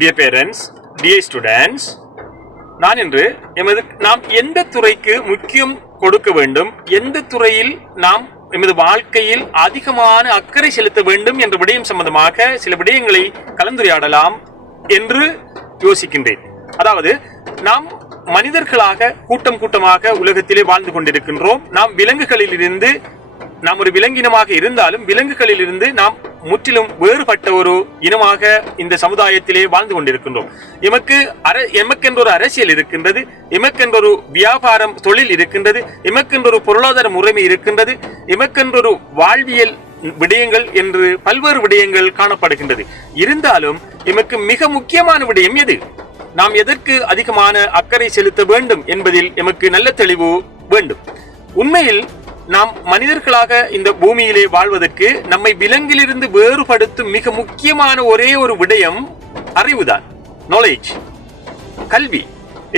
Dear parents, dear students, நான் இன்று நாம் எந்த துறைக்கு முக்கியம் கொடுக்க வேண்டும், எந்த துறையில் நாம் எமது வாழ்க்கையில் அதிகமான அக்கறை செலுத்த வேண்டும் என்ற விடயம் சம்பந்தமாக சில விடயங்களை கலந்துரையாடலாம் என்று யோசிக்கின்றேன். அதாவது நாம் மனிதர்களாக கூட்டம் கூட்டமாக உலகத்திலே வாழ்ந்து கொண்டிருக்கின்றோம். நாம் விலங்குகளில் இருந்து நாம் ஒரு விலங்கினமாக இருந்தாலும் விலங்குகளில் இருந்து நாம் முற்றிலும் வேறுபட்ட ஒரு இனமாக இந்த சமுதாயத்திலே வாழ்ந்து கொண்டிருக்கின்றோம். எமக்கென்ற ஒரு அரசியல் இருக்கின்றது, எமக்கென்ற ஒரு வியாபாரம் தொழில் இருக்கின்றது, எமக்கென்ற ஒரு பொருளாதார முறைமை இருக்கின்றது, எமக்கென்ற ஒரு வாழ்வியல் விடயங்கள் என்று பல்வேறு விடயங்கள் காணப்படுகின்றது. இருந்தாலும் எமக்கு மிக முக்கியமான விடயம் எது, நாம் எதற்கு அதிகமான அக்கறை செலுத்த வேண்டும் என்பதில் எமக்கு நல்ல தெளிவு வேண்டும். உண்மையில் நாம் மனிதர்களாக இந்த பூமியிலே வாழ்வதற்கு நம்மை விலங்கிலிருந்து வேறுபடுத்தும் மிக முக்கியமான ஒரே ஒரு விடயம் அறிவுதான். நாலேஜ், கல்வி,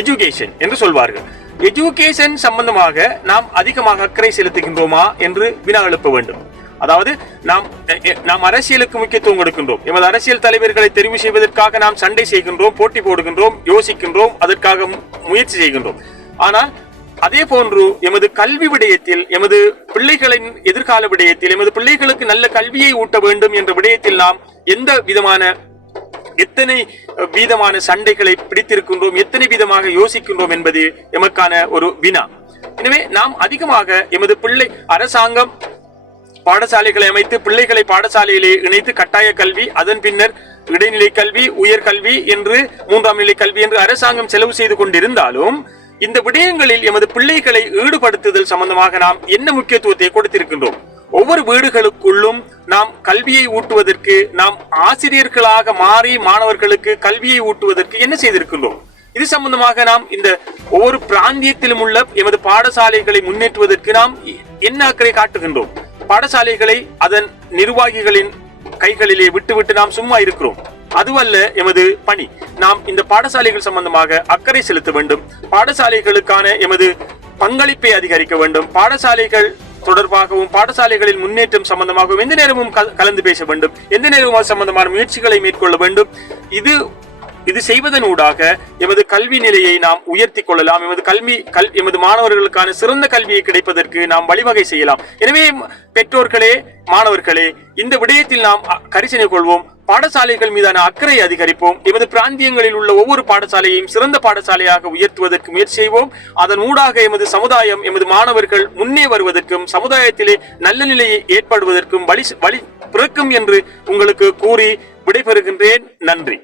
எஜுகேஷன் என்று சொல்வார்கள். எஜுகேஷன் சம்பந்தமாக நாம் அதிகமாக அக்கறை செலுத்துகின்றோமா என்று வினா எழுப்ப வேண்டும். அதாவது நாம் அரசியலுக்கு முக்கியத்துவம் கொடுக்கின்றோம். எமது அரசியல் தலைவர்களை தெரிவு செய்வதற்காக நாம் சண்டை செய்கின்றோம், போட்டி போடுகின்றோம், யோசிக்கின்றோம், அதற்காக முயற்சி செய்கின்றோம். ஆனால் அதே போன்று எமது கல்வி விடயத்தில், எமது பிள்ளைகளின் எதிர்கால விடயத்தில், எமது பிள்ளைகளுக்கு நல்ல கல்வியை ஊட்ட வேண்டும் என்ற விடயத்தில் நாம் எத்தனை வீதமான சண்டைகளை பிடித்திருக்கின்றோம், எத்தனை விதமாக யோசிக்கின்றோம் என்பது எமக்கான ஒரு வினா. எனவே நாம் அதிகமாக எமது அரசாங்கம் பாடசாலைகளை அமைத்து பிள்ளைகளை பாடசாலையிலே இணைத்து கட்டாய கல்வி, அதன் பின்னர் இடைநிலை கல்வி, உயர்கல்வி என்று 3ஆம் நிலை கல்வி என்று அரசாங்கம் செலவு செய்து கொண்டிருந்தாலும் இந்த விடயங்களில் எமது பிள்ளைகளை ஈடுபடுத்துதல் சம்பந்தமாக நாம் என்ன முக்கியத்துவத்தை கொடுத்திருக்கின்றோம்? ஒவ்வொரு வீடுகளுக்குள்ளும் நாம் கல்வியை ஊட்டுவதற்கு, நாம் ஆசிரியர்களாக மாறி மாணவர்களுக்கு கல்வியை ஊட்டுவதற்கு என்ன செய்திருக்கின்றோம்? இது சம்பந்தமாக நாம் இந்த ஒவ்வொரு பிராந்தியத்திலும் உள்ள எமது பாடசாலைகளை முன்னேற்றுவதற்கு நாம் என்ன அக்கறை காட்டுகின்றோம்? பாடசாலைகளை அதன் நிர்வாகிகளின் கைகளிலே விட்டுவிட்டு நாம் சும்மா இருக்கிறோம். அதுவல்ல எமது பணி. நாம் இந்த பாடசாலைகள் சம்பந்தமாக அக்கறை செலுத்த வேண்டும். பாடசாலைகளுக்கான எமது பங்களிப்பை அதிகரிக்க வேண்டும். பாடசாலைகள் தொடர்பாகவும் பாடசாலைகளின் முன்னேற்றம் சம்பந்தமாகவும் எந்த நேரமும் கலந்து பேச வேண்டும். எந்த நேரமும் சம்பந்தமான முயற்சிகளை மேற்கொள்ள வேண்டும். இது செய்வதன் ஊடாக எமது கல்வி நிலையை நாம் உயர்த்தி கொள்ளலாம். எமது மாணவர்களுக்கான சிறந்த கல்வியை கிடைப்பதற்கு நாம் வழிவகை செய்யலாம். எனவே பெற்றோர்களே, மாணவர்களே, இந்த விடயத்தில் நாம் கரிசனை கொள்வோம். பாடசாலைகள் மீதான அக்கறை அதிகரிப்போம். எமது பிராந்தியங்களில் உள்ள ஒவ்வொரு பாடசாலையையும் சிறந்த பாடசாலையாக உயர்த்துவதற்கு முயற்சி செய்வோம். அதன் ஊடாக எமது சமுதாயம், எமது மாணவர்கள் முன்னே வருவதற்கும் சமுதாயத்திலே நல்ல நிலையை ஏற்படுவதற்கும் வழி பிறக்கும் என்று உங்களுக்கு கூறி விடைபெறுகின்றேன். நன்றி.